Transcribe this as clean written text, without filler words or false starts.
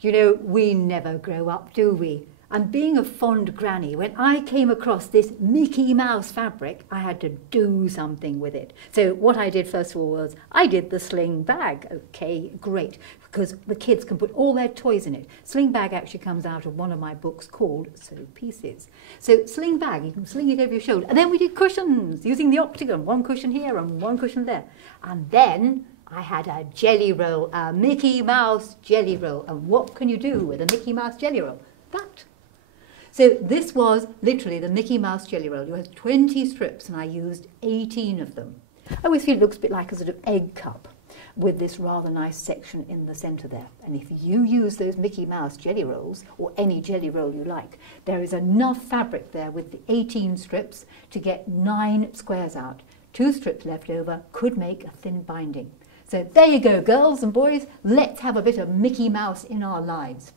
You know, we never grow up, do we? And being a fond granny, when I came across this Mickey Mouse fabric, I had to do something with it. So what I did first of all was, I did the sling bag. Okay, great, because the kids can put all their toys in it. Sling bag actually comes out of one of my books called Sew Pieces. So sling bag, you can sling it over your shoulder. And then we did cushions, using the octagon, one cushion here and one cushion there. And then I had a jelly roll, a Mickey Mouse jelly roll. And what can you do with a Mickey Mouse jelly roll? That. So this was literally the Mickey Mouse jelly roll. You have 20 strips and I used 18 of them. I always feel it looks a bit like a sort of egg cup with this rather nice section in the centre there. And if you use those Mickey Mouse jelly rolls, or any jelly roll you like, there is enough fabric there with the 18 strips to get 9 squares out. 2 strips left over could make a thin binding. So there you go, girls and boys, let's have a bit of Mickey Mouse in our lives.